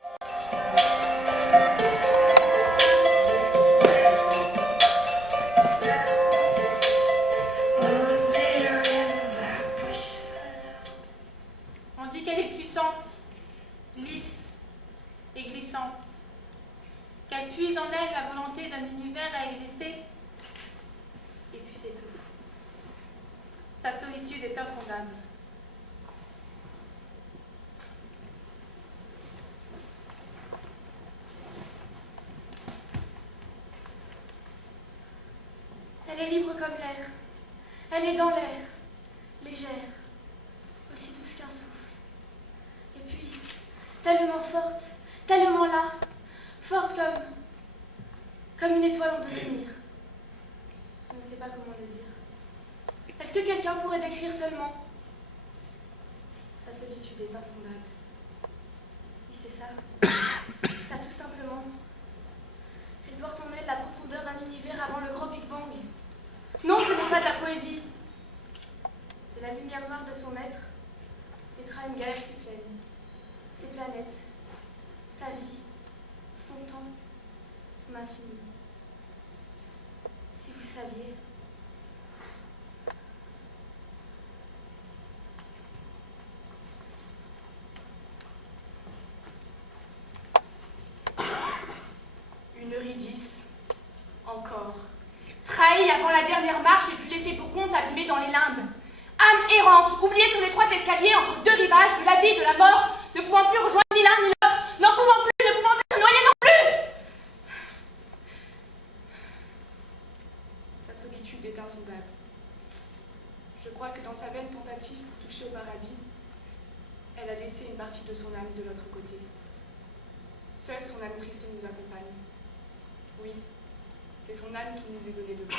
On dit qu'elle est puissante, lisse et glissante, qu'elle puise en elle la volonté d'un univers à exister, et puis c'est tout. Sa solitude est insondable. Elle est libre comme l'air. Elle est dans l'air, légère, aussi douce qu'un souffle. Et puis, tellement forte, tellement là, forte comme une étoile en devenir. Je ne sais pas comment le dire. Est-ce que quelqu'un pourrait décrire seulement? Sa solitude est insondable. Oui, c'est ça. Ça, tout simplement. Elle porte en elle la profondeur d'un univers avant le grand Big Bang. Non, ce n'est pas de la poésie. De la lumière noire de son être naîtra une galaxie pleine. Ses planètes, sa vie, son temps, son infini. Si vous saviez. Une heure et 10. Encore. Trahi avant la dernière marche et puis laissé pour compte abîmé dans les limbes. Âme errante, oubliée sur l'étroit escalier entre deux rivages de la vie et de la mort, ne pouvant plus rejoindre ni l'un ni l'autre, n'en pouvant plus, ne pouvant plus se noyer non plus. Sa solitude est insondable. Je crois que dans sa vaine tentative pour toucher au paradis, elle a laissé une partie de son âme de l'autre côté. Seule son âme triste nous accompagne. Oui, c'est son âme qui nous est donnée de mort.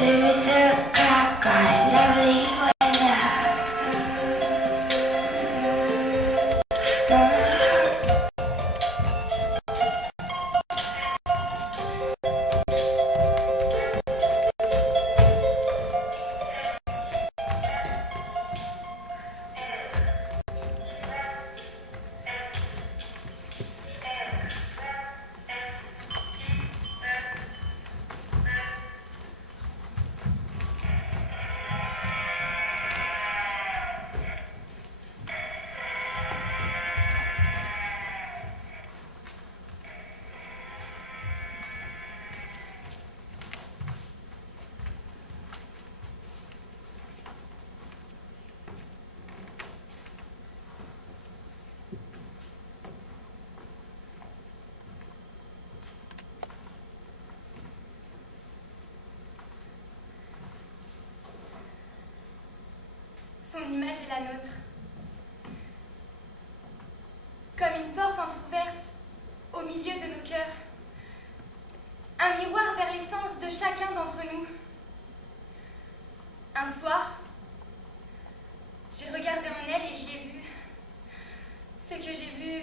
Through the crack, got lovely weather. Son image est la nôtre. Comme une porte entrouverte au milieu de nos cœurs. Un miroir vers l'essence de chacun d'entre nous. Un soir, j'ai regardé en elle et j'y ai vu ce que j'ai vu.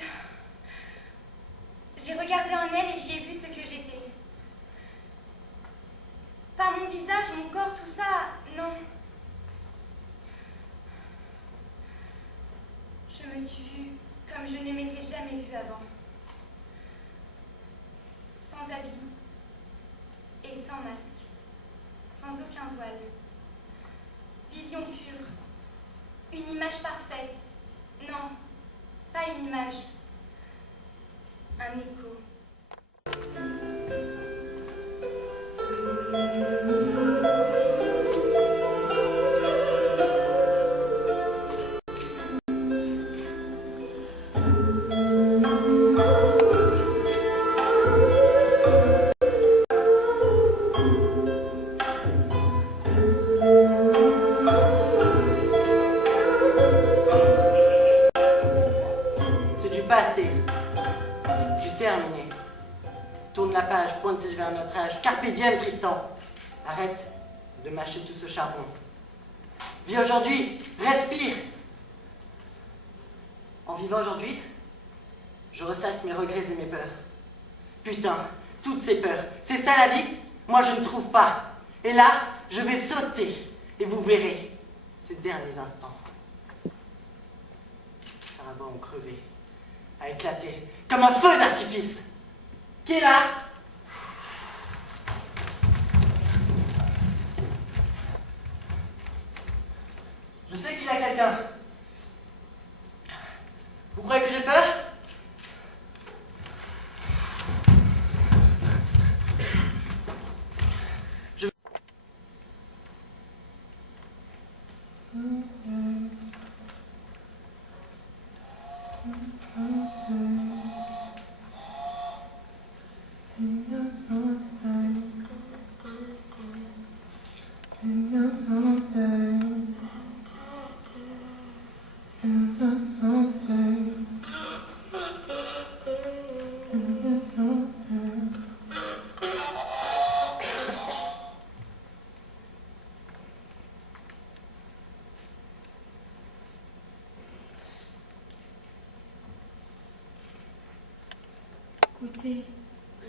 J'ai regardé en elle et j'y ai vu ce que j'étais. Pas mon visage, mon corps, tout ça, non. Je me suis vue comme je ne m'étais jamais vue avant. Sans habit et sans masque, sans aucun voile. Vision pure, une image parfaite. Non, pas une image, un écho. Pointe vers notre âge. Carpe diem, Tristan. Arrête de mâcher tout ce charbon. Vis aujourd'hui, respire. En vivant aujourd'hui, je ressasse mes regrets et mes peurs. Putain, toutes ces peurs, c'est ça la vie? Moi je ne trouve pas. Et là, je vais sauter et vous verrez ces derniers instants. Sarabas ont crevé, a éclaté comme un feu d'artifice. Qui est là? Je sais qu'il y a quelqu'un. Vous croyez que j'ai peur? Goûter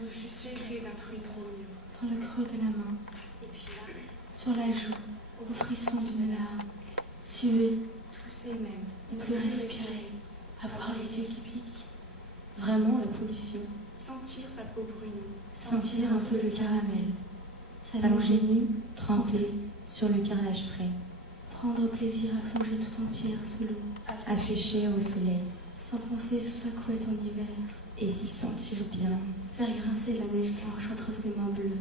Je suis gré d'un fruit trop mûr. dans le creux de la main, Et puis là, sur la joue, au frisson d'une larme, suer, tousser même. ne plus respirer, avoir les yeux qui piquent. Vraiment la pollution. Sentir sa peau brunie. Sentir un peu le caramel. S'allonger nue, trempée, sur le carrelage frais. Prendre plaisir à plonger tout entière sous l'eau. À sécher au soleil S'enfoncer sous sa couette en hiver. et s'y sentir bien. Faire grincer la neige blanche entre ses mains bleues.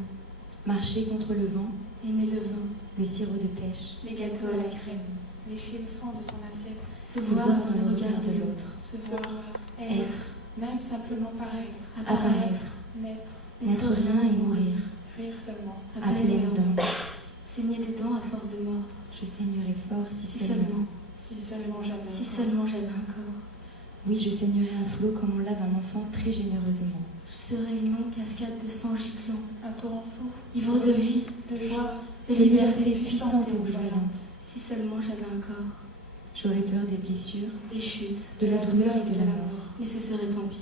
Marcher contre le vent, Aimer le vin, le sirop de pêche, les gâteaux à la crème. Lécher le fond de son assiette. Se se voir dans le regard de l'autre, Se voir. Être, Même simplement paraître. apparaître, Naître. n'être rien et mourir, Rire seulement. à pleines dents. saigner des dents à force de mordre. Je saignerai fort si Si seulement. seulement, Si seulement j'avais. si seulement j'avais un corps. Oui, je saignerai à flot comme on lave un enfant très généreusement. Je serais une longue cascade de sang giclant, Un torrent fou. ivre de vie, De joie. des libertés puissantes et rougeoyantes. Si seulement j'avais un corps, J'aurais peur des blessures, des chutes, de la douleur et de la mort. mais ce serait tant pis.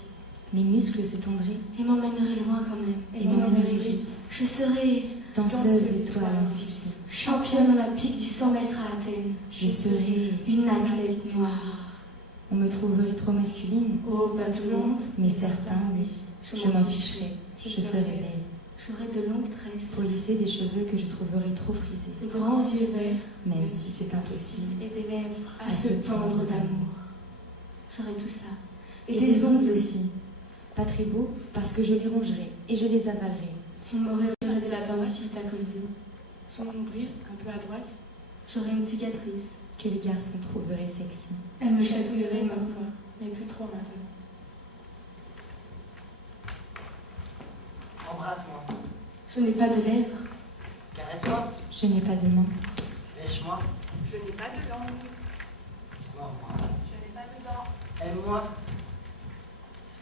Mes muscles se tendraient Et m'emmèneraient loin quand même. et m'emmèneraient vite. Je serais Danseuse étoile en Russie. championne olympique du 100 mètres à Athènes. Je serais... Une athlète noire. On me trouverait trop masculine, Oh, pas tout le monde. mais certains, oui. Je m'en ficherais. Je serais belle. J'aurais de longues tresses, Pour lisser des cheveux que je trouverais trop frisés. de grands yeux verts Même si c'est impossible. et des lèvres à À se se pendre pendre d'amour. J'aurais tout ça. Et des ongles aussi. Pas très beaux, parce que je les rongerai et je les avalerai. Si on m'aurait opéré de l'appendicite à cause d'eux, Son nombril, un peu à droite. j'aurais une cicatrice. Que les garçons trouveraient sexy. Elle me chatouillerait ma voix. Mais plus trop maintenant. Embrasse-moi. Je n'ai pas de lèvres. Caresse-moi. Je n'ai pas de main. Lèche-moi. Je n'ai pas de langue. Mords-moi. Je n'ai pas de dents. Aime-moi.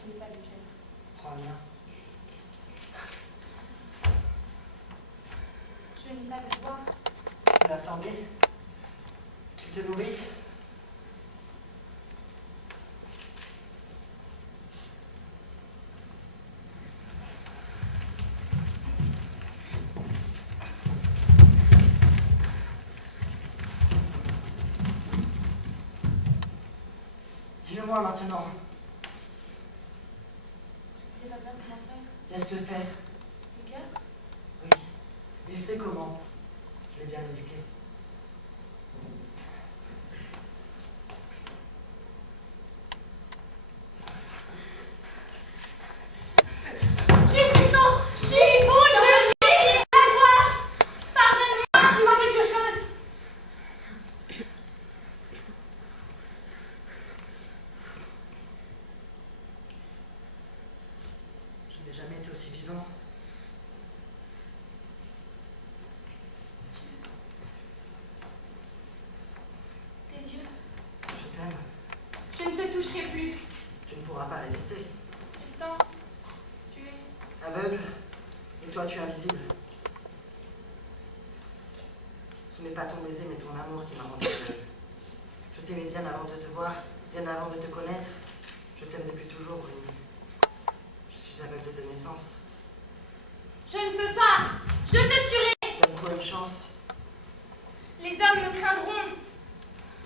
Je n'ai pas de chair. Prends le mien. Je n'ai pas de voix. Tu l'as semblé. Tu te nourrisses. Dis-le-moi maintenant. C'est pas bien comment faire. Laisse-le faire. Le cœur? Oui. Il sait comment. Je l'ai bien éduqué. Qui est Tristan? Qui? Bon, je vais à toi. Pardonne-moi, dis-moi quelque chose. Je n'ai jamais été aussi vivant. Tes yeux. Je t'aime. Je ne te toucherai plus. Tu ne pourras pas résister. Tristan, tu es... Aveugle, et toi tu es invisible. Ce n'est pas ton baiser, mais ton amour qui m'a rendu aveugle. Je t'aimais bien avant de te voir, bien avant de te connaître. Je t'aime depuis toujours, Bruni. Je suis aveugle de naissance. Je ne peux pas. Je te tuerai. Donne-toi une chance. Les hommes me craindront.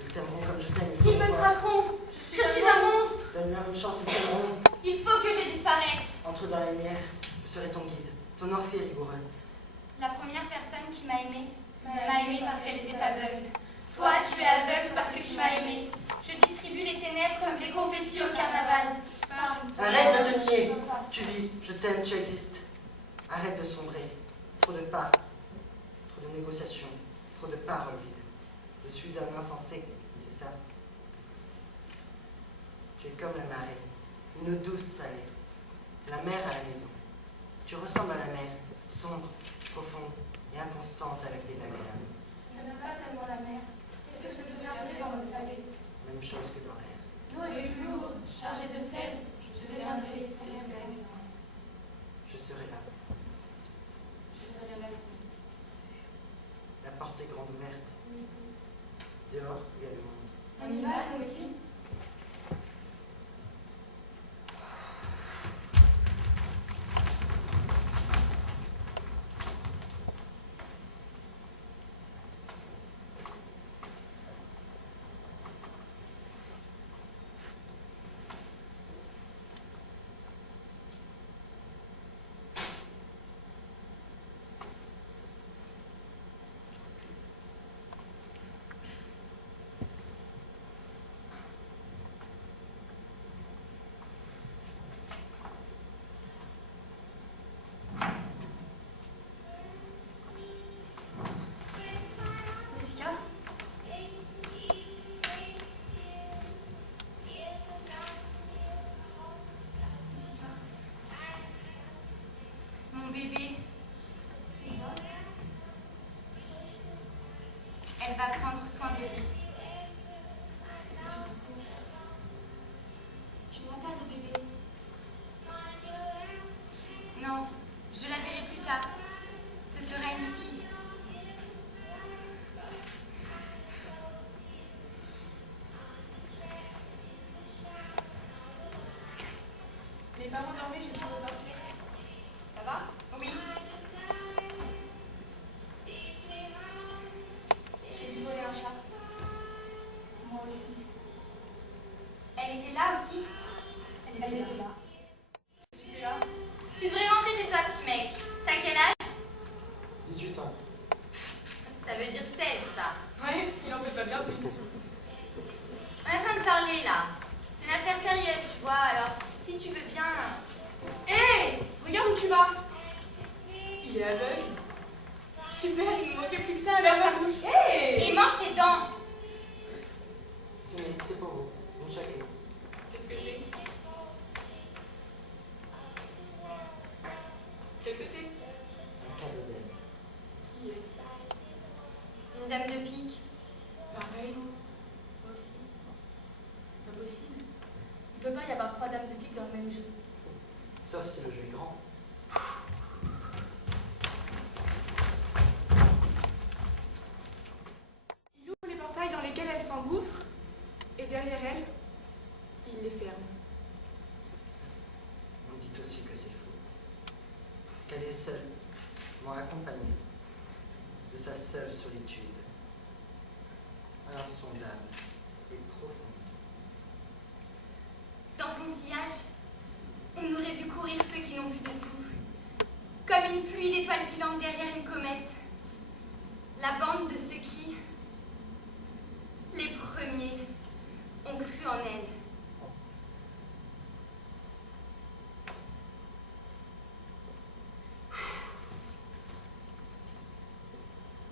Ils t'aimeront comme je t'aime. Ils me traqueront. Je suis un monstre. Donne-leur une chance, ils t'aimeront. Il faut que je disparaisse. Entre dans la lumière, je serai ton guide, ton Orphée rigoureux. La première personne qui m'a aimée parce qu'elle était aveugle. Toi, tu es aveugle parce que tu m'as aimée. Je distribue les ténèbres comme des confettis au carnaval. Arrête de te nier. Tu vis, je t'aime, tu existes. Arrête de sombrer. Trop de pas, trop de négociations, trop de paroles vides. Je suis un insensé, c'est ça. Tu es comme la marée, une eau douce salée. La mer à la maison. Tu ressembles à la mer, sombre, profonde et inconstante avec des vagues à l'âme. Je n'aime pas tellement la mer. Qu'est-ce que je deviendrai dans le salé? Même chose que dans l'air. L'eau est plus lourde, chargée de sel. Je deviendrai éternelle. Je serai là. Je serai là ici. La porte est grande ouverte. Dehors, il y a le monde. On y va, nous aussi? Jessica? Mon bébé. Elle va prendre soin de lui. Tu n'as pas de bébé. Non, je la verrai plus tard. Ce sera une fille. Ça veut dire 16, ça. Ouais, il en fait pas bien plus. On est en train de parler, là. C'est une affaire sérieuse, tu vois, alors si tu veux bien... Hé, regarde où tu vas. Il est aveugle. Super, il ne manquait plus que ça à faire ta bouche. Et mange tes dents. Tenez, c'est pour vous. Une chacune. Qu'est-ce que c'est? Qu'est-ce que c'est? Un cadeau d'elle. Qui est? Une dame de pique. Pareil. Moi aussi. C'est pas possible. Il peut pas y avoir 3 dames de pique dans le même jeu. Sauf si le jeu est grand. Il ouvre les portails dans lesquels elle s'engouffre, et derrière elle, il les ferme. On dit aussi que c'est faux. Qu'elle est seule, m'ont accompagnée de sa seule solitude. Insondable et profonde. Dans son sillage, on aurait vu courir ceux qui n'ont plus de souffle, comme une pluie d'étoiles filantes derrière une comète. La bande de ceux qui, les premiers, ont cru en elle.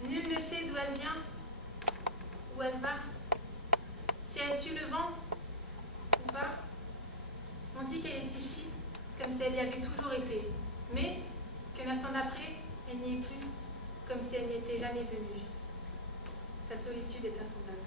Nul ne sait d'où elle vient, où elle va, si elle suit le vent ou pas. On dit qu'elle est ici, comme si elle y avait toujours été, mais qu'un instant d'après, elle n'y est plus, comme si elle n'y était jamais venue. Sa solitude est insondable.